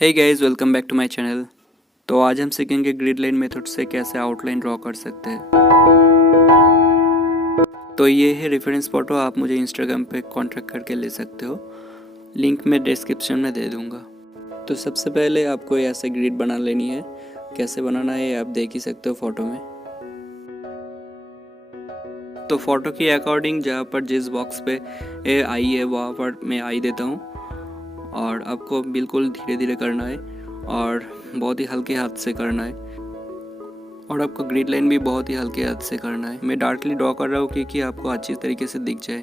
Hey guys, welcome back to my channel. तो आज हम सीखेंगे ग्रिड लाइन मेथड से कैसे आउटलाइन ड्रॉ कर सकते हैं। तो ये है रेफरेंस फोटो, आप मुझे इंस्टाग्राम पे कांटेक्ट करके ले सकते हो, लिंक मैं डिस्क्रिप्शन में दे दूंगा। तो सबसे पहले आपको ऐसे ग्रिड बना लेनी है। कैसे बनाना है आप देख ही सकते हो फोटो में। तो फोटो के अकॉर्डिंग जहाँ पर जिस बॉक्स पे ए आई है वहाँ पर मैं आई देता हूँ, और आपको बिल्कुल धीरे धीरे करना है और बहुत ही हल्के हाथ से करना है, और आपको ग्रिड लाइन भी बहुत ही हल्के हाथ से करना है। मैं डार्कली ड्रॉ कर रहा हूँ क्योंकि आपको अच्छी तरीके से दिख जाए।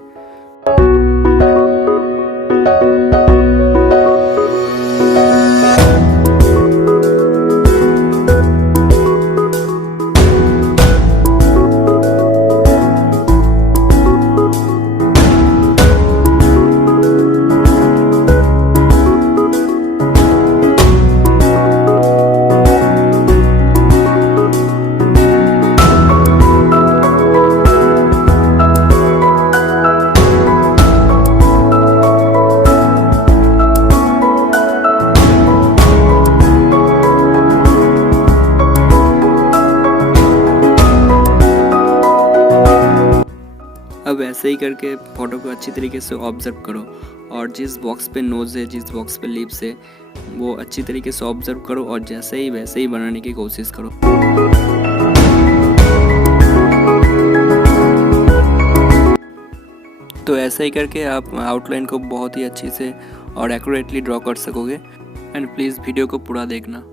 अब ऐसे ही करके फ़ोटो को अच्छी तरीके से ऑब्ज़र्व करो, और जिस बॉक्स पे नोज़ है, जिस बॉक्स पे लिप्स है, वो अच्छी तरीके से ऑब्ज़र्व करो और जैसे ही वैसे ही बनाने की कोशिश करो। तो ऐसे ही करके आप आउटलाइन को बहुत ही अच्छी से और एक्यूरेटली ड्रॉ कर सकोगे। एंड प्लीज़ वीडियो को पूरा देखना।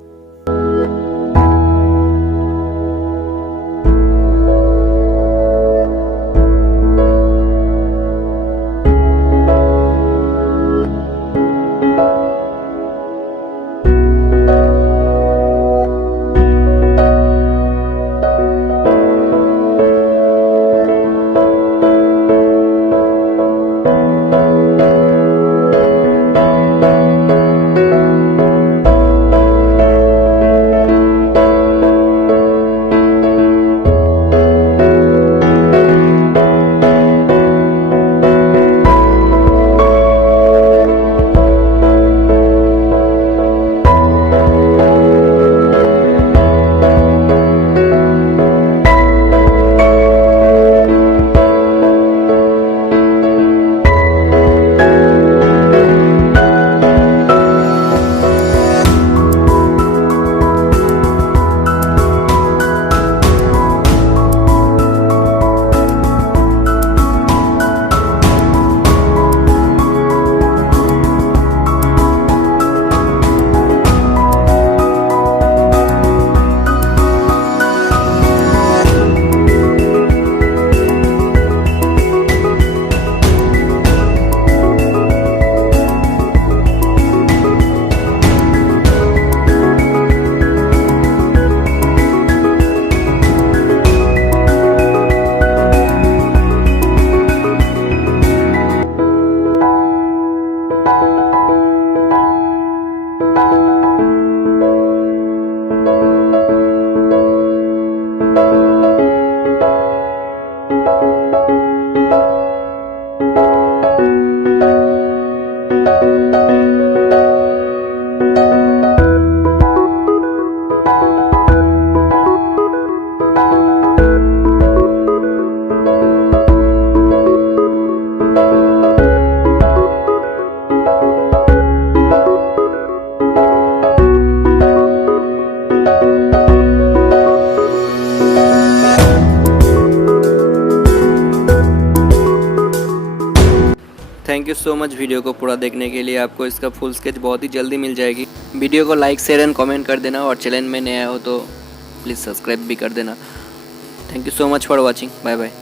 Thank you so much video को पूरा देखने के लिए। आपको इसका फुल स्केच बहुत ही जल्दी मिल जाएगी। वीडियो को लाइक शेयर एंड कमेंट कर देना, और चैनल में नया हो तो प्लीज़ सब्सक्राइब भी कर देना। Thank you so much for watching. Bye bye.